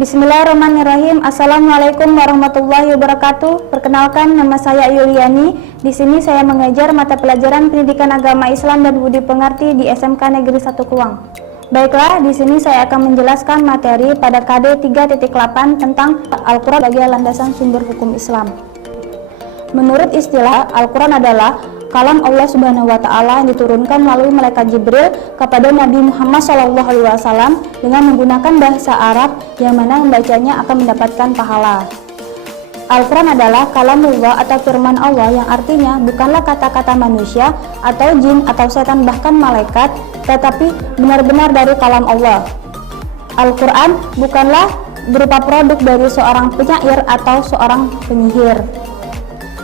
Bismillahirrahmanirrahim. Assalamualaikum warahmatullahi wabarakatuh. Perkenalkan, nama saya Yuliani. Di sini saya mengajar mata pelajaran Pendidikan Agama Islam dan Budi Pengerti di SMK Negeri 1 Kluang. Baiklah, di sini saya akan menjelaskan materi pada KD 3.8 tentang Al-Quran sebagai landasan sumber hukum Islam. Menurut istilah, Al-Quran adalah kalam Allah Subhanahu wa Ta'ala yang diturunkan melalui malaikat Jibril kepada Nabi Muhammad SAW dengan menggunakan bahasa Arab yang mana membacanya akan mendapatkan pahala. Al-Quran adalah kalamullah atau firman Allah yang artinya bukanlah kata-kata manusia atau jin atau setan bahkan malaikat, tetapi benar-benar dari kalam Allah. Al-Quran bukanlah berupa produk dari seorang penyair atau seorang penyihir.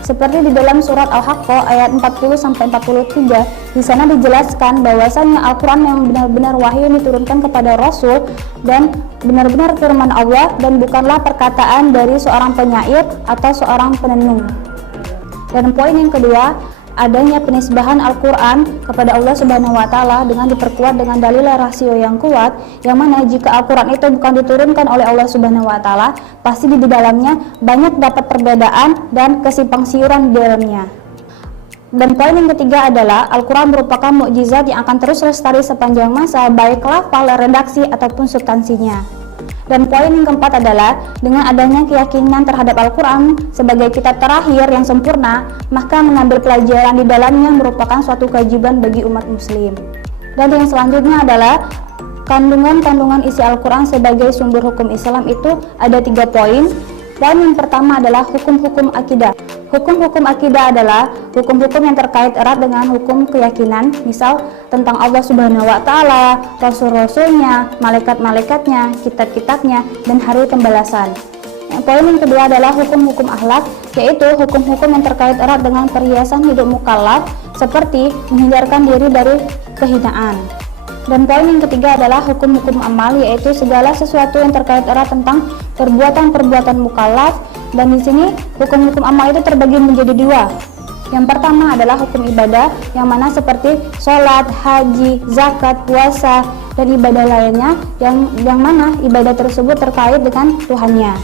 Seperti di dalam surat Al-Haqqah ayat 40-43, di sana dijelaskan bahwasanya Al-Quran yang benar-benar wahyu diturunkan kepada Rasul dan benar-benar firman Allah dan bukanlah perkataan dari seorang penyair atau seorang penenung. Dan poin yang kedua, adanya penisbahan Al-Quran kepada Allah Subhanahu wa Ta'ala dengan diperkuat dengan dalil rasio yang kuat, yang mana jika Al-Quran itu bukan diturunkan oleh Allah Subhanahu wa Ta'ala, pasti di dalamnya banyak dapat perbedaan dan kesimpang siuran di dalamnya. Dan poin yang ketiga adalah Al-Quran merupakan mukjizat yang akan terus lestari sepanjang masa, baik lafal, redaksi ataupun substansinya. Dan poin yang keempat adalah dengan adanya keyakinan terhadap Al-Quran sebagai kitab terakhir yang sempurna, maka mengambil pelajaran di dalamnya merupakan suatu kewajiban bagi umat muslim. Dan yang selanjutnya adalah kandungan-kandungan isi Al-Quran sebagai sumber hukum Islam itu ada 3 poin. Poin yang pertama adalah hukum-hukum akidah. Hukum-hukum akidah adalah hukum-hukum yang terkait erat dengan hukum keyakinan, misal tentang Allah Subhanahu wa Ta'ala, Rasul-Rasulnya, malaikat-malaikatnya, kitab-kitabnya, dan hari pembalasan. Poin yang kedua adalah hukum-hukum akhlak, yaitu hukum-hukum yang terkait erat dengan perhiasan hidup mukallaf, seperti menghindarkan diri dari kehinaan. Dan poin yang ketiga adalah hukum-hukum amal, yaitu segala sesuatu yang terkait erat tentang perbuatan-perbuatan mukallaf. Dan di sini hukum-hukum amal itu terbagi menjadi 2. Yang pertama adalah hukum ibadah, yang mana seperti sholat, haji, zakat, puasa, dan ibadah lainnya yang mana ibadah tersebut terkait dengan Tuhannya.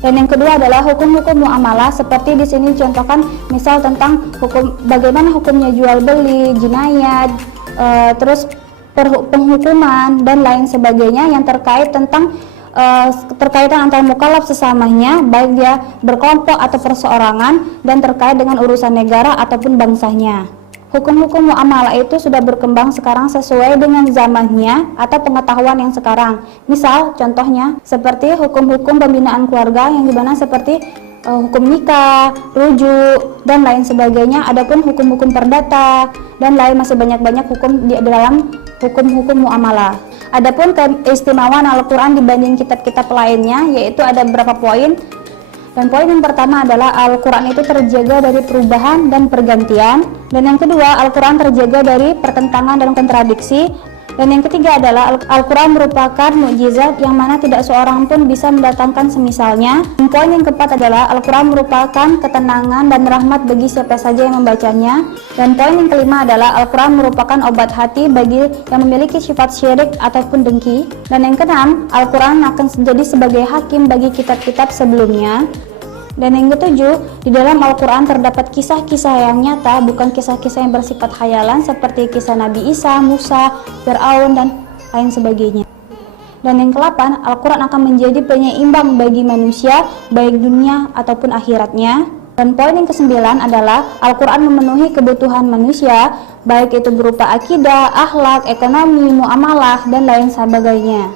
Dan yang kedua adalah hukum-hukum muamalah, seperti di sini contohkan misal tentang bagaimana hukumnya jual beli, jinayat, terus penghukuman dan lain sebagainya yang terkait tentang terkaitan antar mukallaf sesamanya, baik dia berkelompok atau perseorangan, dan terkait dengan urusan negara ataupun bangsanya. Hukum-hukum muamalah itu sudah berkembang sekarang sesuai dengan zamannya atau pengetahuan yang sekarang. Misal contohnya seperti hukum-hukum pembinaan keluarga yang dimana seperti hukum nikah, rujuk, dan lain sebagainya. Adapun hukum-hukum perdata dan lain masih banyak-banyak hukum di dalam hukum-hukum muamalah. Adapun keistimewaan Al-Quran dibanding kitab-kitab lainnya, yaitu ada beberapa poin. Dan poin yang pertama adalah Al-Quran itu terjaga dari perubahan dan pergantian. Dan yang kedua, Al-Quran terjaga dari pertentangan dan kontradiksi. Dan yang ketiga adalah Al-Quran merupakan mukjizat yang mana tidak seorang pun bisa mendatangkan semisalnya. Dan poin yang keempat adalah Al-Quran merupakan ketenangan dan rahmat bagi siapa saja yang membacanya. Dan poin yang kelima adalah Al-Quran merupakan obat hati bagi yang memiliki sifat syirik ataupun dengki. Dan yang keenam, Al-Quran akan menjadi sebagai hakim bagi kitab-kitab sebelumnya. Dan yang ketujuh, di dalam Al-Quran terdapat kisah-kisah yang nyata, bukan kisah-kisah yang bersifat khayalan seperti kisah Nabi Isa, Musa, Fir'aun, dan lain sebagainya. Dan yang ke-8, Al-Quran akan menjadi penyeimbang bagi manusia, baik dunia ataupun akhiratnya. Dan poin yang ke-9 adalah Al-Quran memenuhi kebutuhan manusia, baik itu berupa akidah, akhlak, ekonomi, muamalah, dan lain sebagainya.